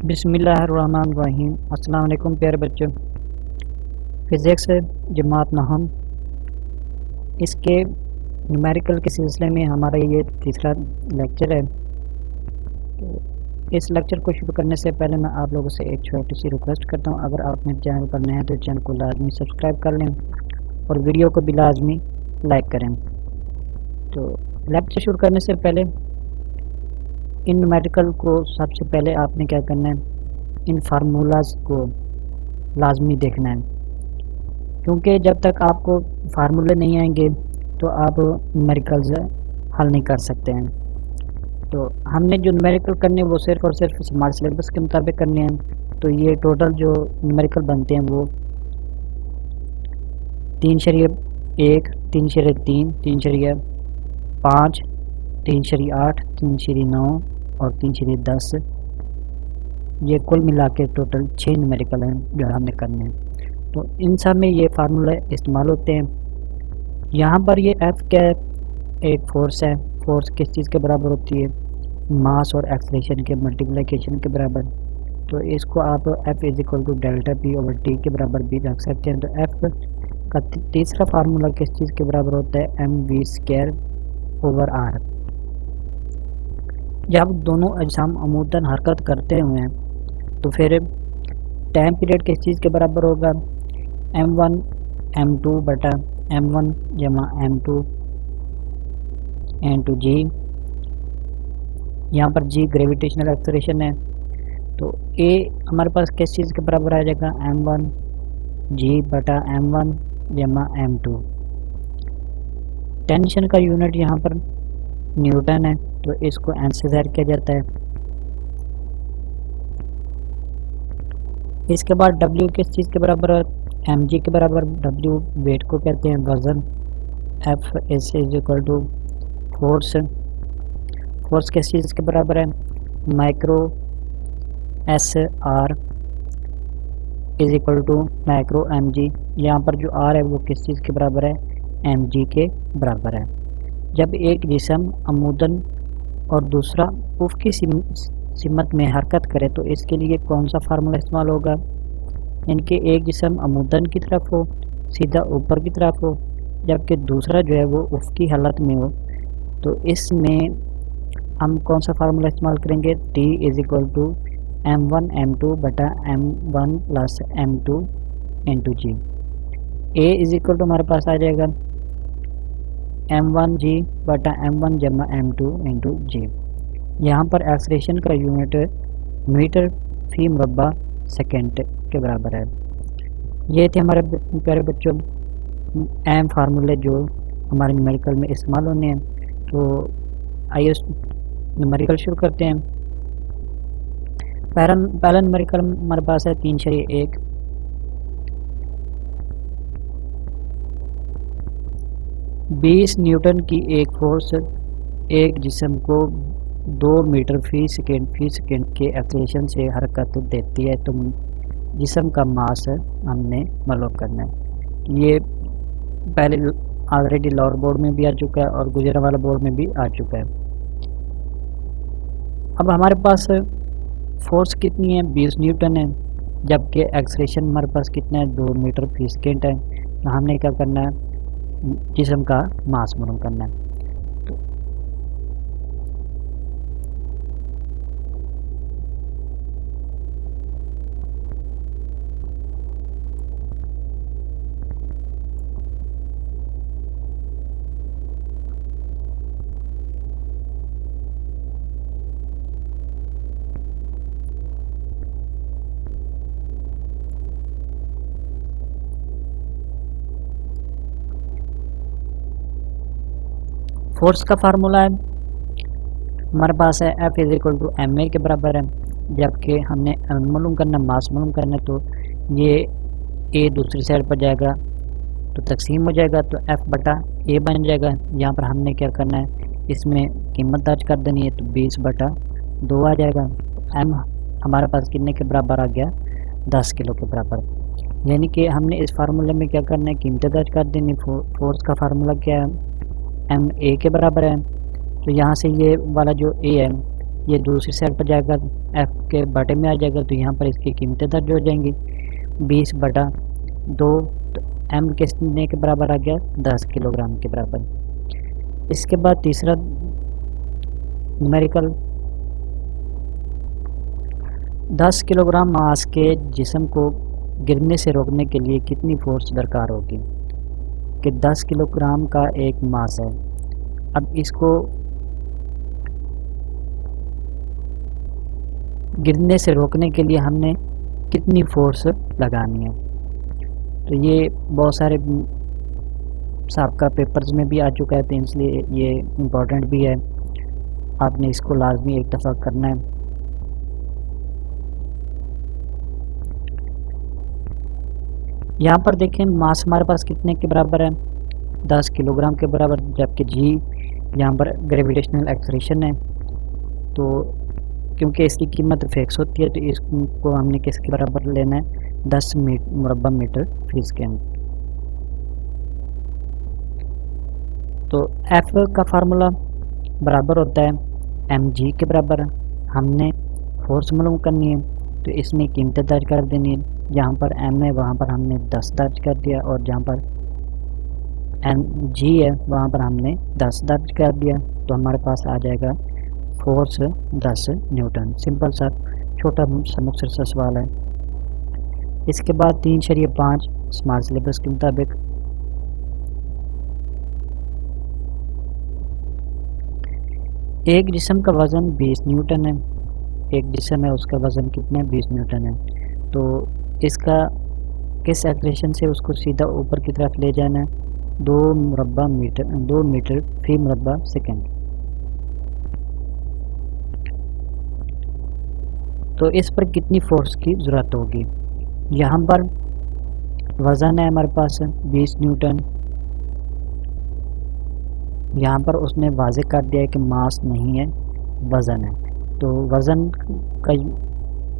बिस्मिल्लाहिर्रहमानिर्रहीम। अस्सलाम वालेकुम प्यारे बच्चों। फ़िज़िक्स जमात नहम इसके न्यूमेरिकल के सिलसिले में हमारा ये तीसरा लेक्चर है। तो इस लेक्चर को शुरू करने से पहले मैं आप लोगों से एक छोटी सी रिक्वेस्ट करता हूँ, अगर आप मेरे चैनल पर नए हैं तो चैनल को लाजमी सब्सक्राइब कर लें और वीडियो को भी लाजमी लाइक करें। तो लेक्चर शुरू करने से पहले इन न्यूमेरिकल को सबसे पहले आपने क्या करना है, इन फार्मूलाज को लाजमी देखना है, क्योंकि जब तक आपको फार्मूले नहीं आएंगे तो आप न्यूमेरिकल्स हल नहीं कर सकते हैं। तो हमने जो न्यूमेरिकल करने वो सिर्फ और सिर्फ हमारे सिलेबस के मुताबिक करने हैं। तो ये टोटल जो न्यूमेरिकल बनते हैं वो 3/1, 3/3, 3/5, 3/8, 3/9 और 3/10, ये कुल मिला के टोटल 6 न्यूमेरिकल हैं जो हमने करने हैं। तो इन सब में ये फार्मूले इस्तेमाल होते हैं। यहाँ पर ये एफ़ क्या है, एक फोर्स है। फोर्स किस चीज़ के बराबर होती है, मास और एक्सलेशन के मल्टीप्लिकेशन के बराबर। तो इसको आप F is equal to delta p over t के बराबर भी रख सकते हैं। तो एफ का तीसरा फार्मूला किस चीज़ के बराबर होता है, m v square over r. जब दोनों अजसाम अमूदन हरकत करते हुए हैं तो फिर टाइम पीरियड किस चीज़ के बराबर होगा, m1 m2 बटा m1 जमा m2 into g। यहाँ पर g ग्रेविटेशनल एक्सेलरेशन है। तो a हमारे पास किस चीज़ के बराबर आ जाएगा, m1 g बटा m1 जमा m2। टेंशन का यूनिट यहाँ पर न्यूटन है, तो इसको n से ज़ाहिर किया जाता है। इसके बाद W किस चीज़ के बराबर है, mg के बराबर। W वेट को कहते हैं, वज़न। F is equal to force. Force किस चीज़ के बराबर है, micro s r is equal to micro m g. यहाँ पर जो आर है वो किस चीज़ के बराबर है, एम जी के बराबर है। जब एक जिस्म अमूदन और दूसरा उफ़क़ी सिमत में हरकत करे तो इसके लिए कौन सा फार्मूला इस्तेमाल होगा, इनके एक जिस्म अमूदन की तरफ हो, सीधा ऊपर की तरफ हो, जबकि दूसरा जो है वो उफ़क़ी हालत में हो, तो इसमें हम कौन सा फार्मूला इस्तेमाल करेंगे, T is equal to m1 m2 बटा m1 plus m2 into g. A is equal to हमारे पास आ जाएगा m1 g बटा m1 जमा m2 इंटू जी। यहाँ पर एक्सलेशन का यूनिट मीटर फी मुरब्बा सेकेंड के बराबर है। ये थे हमारे प्यारे बच्चों अहम फार्मूले जो हमारे न्यूमेरिकल में इस्तेमाल होने हैं। तो आइए न्यूमेरिकल शुरू करते हैं। पहला न्यूमेरिकल हमारे पास है 3/1। बीस न्यूटन की एक फोर्स एक जिस्म को 2 मीटर फी सेकेंड के एक्सेलरेशन से हरकत देती है, तो जिस्म का मास हमने मालूम करना है। ये पहले ऑलरेडी लोअर बोर्ड में भी आ चुका है और गुजरा वाला बोर्ड में भी आ चुका है। अब हमारे पास फोर्स कितनी है, 20 न्यूटन है, जबकि एक्सेलरेशन हमारे पास कितना है, 2 मीटर फी सेकेंड है। तो हमने क्या करना है, जिस्म का मास मालूम करना है। फोर्स का फार्मूला है हमारे पास है F is equal to m a के बराबर है, जबकि हमने मालूम करना, मास मालूम करना, तो ये ए दूसरी साइड पर जाएगा तो तकसीम हो जाएगा, तो F बटा ए बन जाएगा। यहाँ पर हमने क्या करना है, इसमें कीमत दर्ज कर देनी है, तो 20 बटा 2 आ जाएगा। M हमारे पास कितने के बराबर आ गया, 10 किलो के बराबर। यानी कि हमने इस फार्मूले में क्या करना है, कीमतें दर्ज कर देनी। फोर्स का फार्मूला क्या है, एम ए के बराबर है। तो यहाँ से ये वाला जो ए है ये दूसरी साइड पर जाएगा, एफ के बटे में आ जाएगा, तो यहाँ पर इसकी कीमतें दर्ज हो जाएंगी 20/2। तो एम कितने के बराबर आ गया, 10 किलोग्राम के बराबर। इसके बाद तीसरा न्यूमेरिकल, 10 किलोग्राम मास के जिस्म को गिरने से रोकने के लिए कितनी फोर्स दरकार होगी, कि 10 किलोग्राम का एक मास है। अब इसको गिरने से रोकने के लिए हमने कितनी फोर्स लगानी है। तो ये बहुत सारे साबका पेपर्स में भी आ चुका है, तो इसलिए ये इम्पोर्टेंट भी है, आपने इसको लाजमी एक दफ़ा करना है। यहाँ पर देखें मास हमारे पास कितने के बराबर है, 10 किलोग्राम के बराबर, जबकि जी यहाँ पर ग्रेविटेशनल एक्सेलरेशन है। तो क्योंकि इसकी कीमत फिक्स होती है, तो इसको हमने किसके बराबर लेना है, 10 मुरब्बा मीटर फी सेकंड। तो एफ का फार्मूला बराबर होता है mg के बराबर। हमने फोर्स मालूम करनी है, तो इसमें कीमतें दर्ज कर देनी है। जहाँ पर m है वहाँ पर हमने 10 दर्ज कर दिया, और जहाँ पर mg है वहाँ पर हमने 10 दर्ज कर दिया। तो हमारे पास आ जाएगा फोर्स 10 न्यूटन। सिंपल सा छोटा सा मुख्तसर सा सवाल है। इसके बाद 3/5 स्मार्ट सिलेबस के मुताबिक एक जिस्म का वज़न 20 न्यूटन है। एक जिस्म है उसका वज़न कितना है, 20 न्यूटन है। तो इसका किस एक्सेलरेशन से उसको सीधा ऊपर की तरफ ले जाना है, 2 मीटर फी मुरब्बा सेकंड। तो इस पर कितनी फोर्स की ज़रूरत होगी। यहाँ पर वज़न है हमारे पास 20 न्यूटन, यहाँ पर उसने वाज़े कर दिया है कि मास नहीं है, वज़न है। तो वज़न का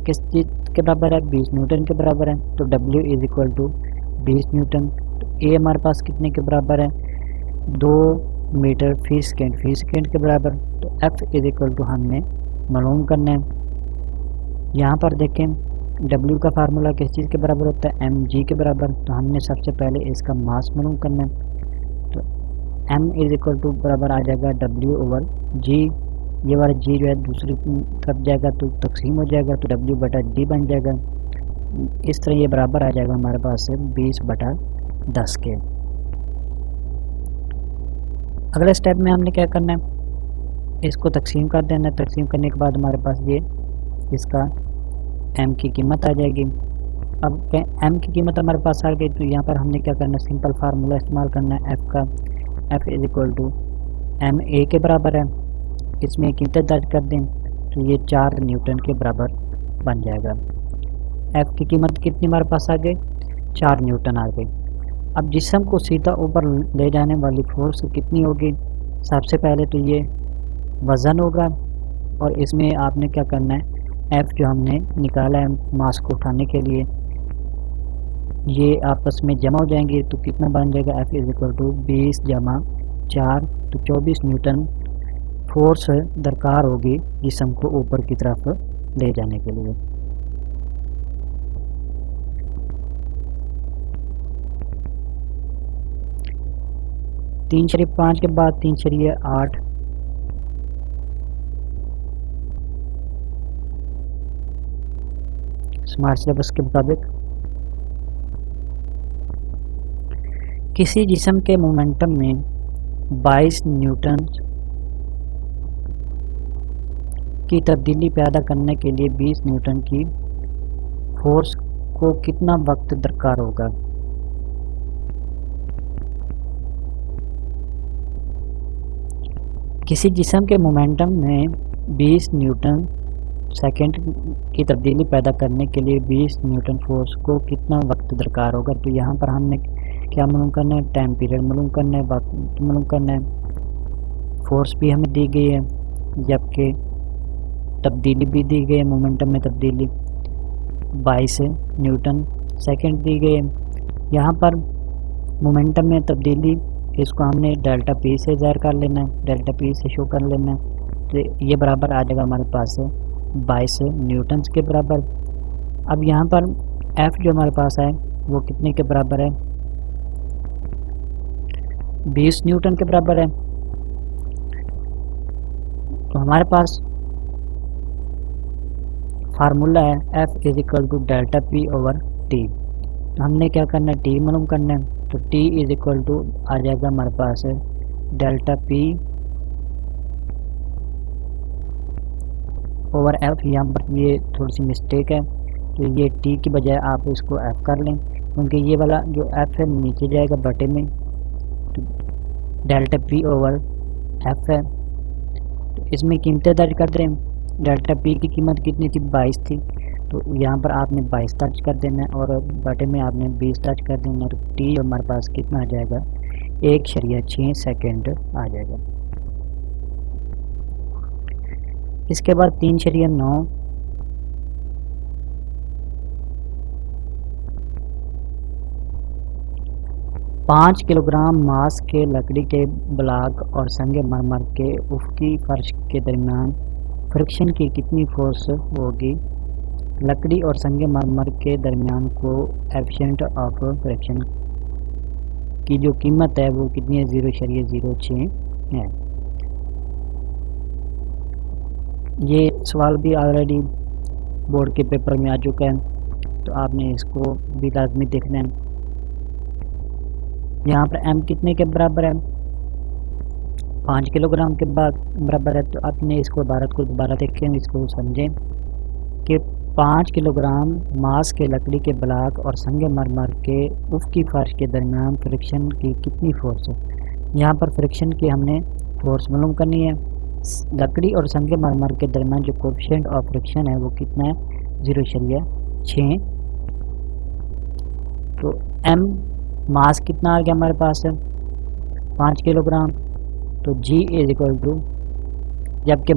किस चीज़ के बराबर है, 20 न्यूटन के बराबर है। तो W = 20 न्यूटन। तो ए हमारे पास कितने के बराबर है, 2 मीटर फी सेकंड के बराबर। तो F हमने मालूम करना है। यहाँ पर देखें W का फार्मूला किस चीज़ के बराबर होता है, mg के बराबर। तो हमने सबसे पहले इसका मास मालूम करना है। तो m बराबर आ जाएगा W/g। ये वाला g जो है दूसरी तरफ जाएगा तो तकसीम हो जाएगा, तो W/d बन जाएगा। इस तरह ये बराबर आ जाएगा हमारे पास से 20/10 के। अगले स्टेप में हमने क्या करना है, इसको तकसीम कर देना है। तकसीम करने के बाद हमारे पास ये इसका m की कीमत आ जाएगी। अब m की कीमत हमारे पास आ गई, तो यहाँ पर हमने क्या करना है, सिंपल फार्मूला इस्तेमाल करना है f का। F = ma के बराबर है। इसमें कीमतें दर्ज कर दें, तो ये 4 न्यूटन के बराबर बन जाएगा। F की कीमत कितनी हमारे पास आ गई, 4 न्यूटन आ गई। अब जिस्म को सीधा ऊपर ले जाने वाली फोर्स कितनी होगी। सबसे पहले तो ये वज़न होगा, और इसमें आपने क्या करना है, F जो हमने निकाला है मास को उठाने के लिए, ये आपस में जमा हो जाएंगे। तो कितना बन जाएगा, F = 20 + 4, तो 24 न्यूटन फोर्स दरकार होगी जिस्म को ऊपर की तरफ ले जाने के लिए। तीन 3/5 के बाद 3/8 स्मार्ट सिलेबस के मुताबिक किसी जिस्म के मोमेंटम में 22 न्यूटन की तब्दीली पैदा करने के लिए 20 न्यूटन की फोर्स को कितना वक्त दरकार होगा। किसी जिस्म के मोमेंटम में 20 न्यूटन सेकंड की तब्दीली पैदा करने के लिए 20 न्यूटन फोर्स को कितना वक्त दरकार होगा। तो यहाँ पर हमने क्या मालूम करना है, टाइम पीरियड मालूम करना है, वक्त मालूम करना है, फोर्स भी हमें दी गई है, जबकि तब्दीली भी दी गई है, मोमेंटम में तब्दीली 22 न्यूटन सेकंड दी गई है। यहाँ पर मोमेंटम में तब्दीली इसको हमने डेल्टा पी से ज़ाहिर कर लेना है, डेल्टा पी से शो कर लेना है। तो ये बराबर आ जाएगा हमारे पास 22 न्यूटन के बराबर। अब यहाँ पर एफ जो हमारे पास है वो कितने के बराबर है, 20 न्यूटन के बराबर है। तो हमारे पास फार्मूला है F is equal to delta p over t. तो हमने क्या करना है, टी मालूम करना है। तो टी इज इक्वल टू आ जाएगा हमारे पास डेल्टा पी ओवर एफ। यहाँ पर ये थोड़ी सी मिस्टेक है, तो ये टी की बजाय आप इसको एफ कर लें, क्योंकि ये वाला जो एफ है नीचे जाएगा बटे में, तो डेल्टा पी ओवर एफ है। तो इसमें कीमतें दर्ज कर दें। डेल्टा पी की कीमत कितनी थी, 22 थी, तो यहाँ पर आपने 22 दर्ज कर देना है और बटे में आपने 20 दर्ज कर देना। और टी हमारे पास कितना आ जाएगा, 1.6 सेकेंड आ जाएगा। इसके बाद 3.9 5 किलोग्राम मास के लकड़ी के ब्लॉक और संगमरमर के उफकी फर्श के दरमियान फ्रिक्शन की कितनी फोर्स होगी। लकड़ी और संगमरमर के दरमियान को एफिशिएंट ऑफ फ्रिक्शन की जो कीमत है वो कितनी है, 0.06 है। ये सवाल भी ऑलरेडी बोर्ड के पेपर में आ चुका है, तो आपने इसको भी लाजमी देखना है। यहाँ पर m कितने के बराबर है, 5 किलोग्राम के बराबर है। तो आपने इसको इबारत को दोबारा देखें, इसको समझें कि 5 किलोग्राम मास के लकड़ी के ब्लॉक और संगमरमर के उफकी फर्श के दरमियान फ्रिक्शन की कितनी फोर्स है। यहाँ पर फ्रिक्शन की हमने फोर्स मालूम करनी है। लकड़ी और संगमरमर के दरमियान जो कोएफिशिएंट ऑफ फ्रिक्शन है वो कितना है, 0.6। तो m मास कितना आ गया हमारे पास है, 5 किलोग्राम। तो g इज इक्वल टू, जबकि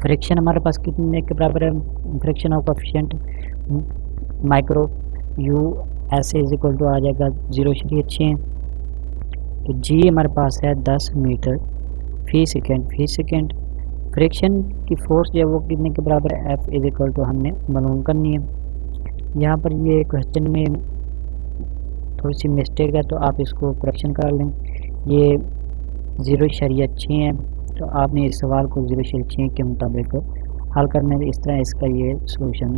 फ्रिक्शन हमारे पास कितने के बराबर है, friction of coefficient micro u ऐसे इज इक्वल टू आ जाएगा 0.6। तो g हमारे पास है 10 मीटर फी सेकेंड। फ्रिक्शन की फोर्स जो है वो कितने के बराबर है, f इज इक्वल टू हमने मालूम करनी है। यहाँ पर ये क्वेश्चन में थोड़ी सी मिस्टेक है, तो आप इसको करेक्शन कर लें। ये 0.6 है, तो आपने इस सवाल को 0.6 के मुताबिक हल करने में, इस तरह इसका ये सॉल्यूशन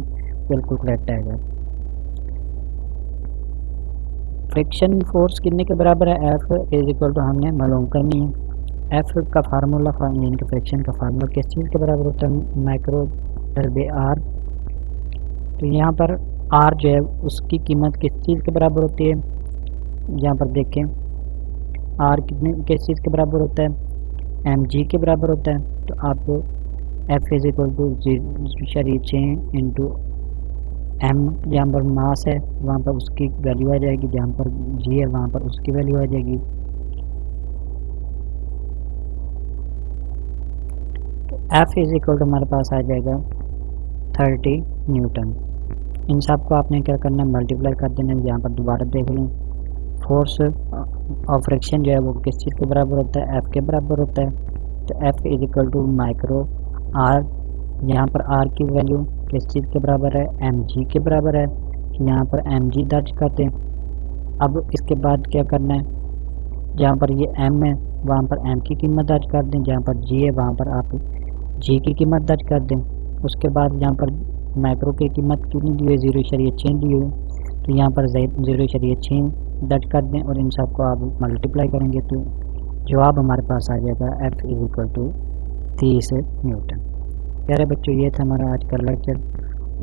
बिल्कुल करेक्ट आएगा। फ्रिक्शन फोर्स कितने के बराबर है, एफ इज इक्वल टू हमने मालूम करनी है। एफ का फार्मूला यानी कि फ्रिक्शन का फार्मूला किस चीज़ के बराबर होता है, माइक्रो डर आर। तो यहाँ पर आर जो है उसकी कीमत किस चीज़ के बराबर होती है, यहाँ पर देखें आर किस चीज़ के बराबर होता है, एम जी के बराबर होता है। तो आप F is equal to 0.6 into m, जहाँ पर मास है वहाँ पर उसकी वैल्यू आ जाएगी, जहाँ पर जी है वहाँ पर उसकी वैल्यू आ जाएगी। तो एफ इज इक्वल टू हमारे पास आ जाएगा 30 न्यूटन। इन सब को आपने क्या करना है, मल्टीप्लाई कर देना है। यहाँ पर दोबारा देख लें, फोर्स ऑफ फ्रिक्शन जो है वो किस चीज़ के बराबर होता है, एफ़ के बराबर होता है। तो F is equal to micro R, यहाँ पर आर की वैल्यू किस चीज़ के बराबर है, एम जी के बराबर है। यहाँ पर एम जी दर्ज करते हैं। अब इसके बाद क्या करना है, जहाँ पर ये एम है वहाँ पर एम की कीमत दर्ज कर दें, जहाँ पर जी है वहाँ पर आप जी की कीमत दर्ज कर दें। उसके बाद यहाँ पर माइक्रो की कीमत कितनी दी हुई है, 0.6 दी हुई, तो यहाँ पर 0.6 दर्ज कर दें और इन सब को आप मल्टीप्लाई करेंगे तो जवाब हमारे पास आ जाएगा F is equal to 30 newton. प्यारे बच्चों, ये था हमारा आज का लेक्चर।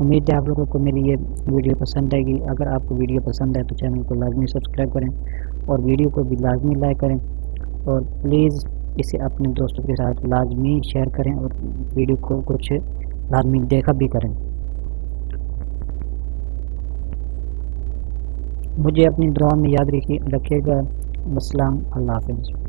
उम्मीद है आप लोगों को मेरी ये वीडियो पसंद आएगी। अगर आपको वीडियो पसंद है तो चैनल को लाजमी सब्सक्राइब करें और वीडियो को भी लाजमी लाइक करें, और प्लीज़ इसे अपने दोस्तों के साथ लाजमी शेयर करें और वीडियो को कुछ लाजमी देखा भी करें। मुझे अपनी दुआ में याद रखिएगा। अस्सलाम, अल्लाह हाफ़िज़।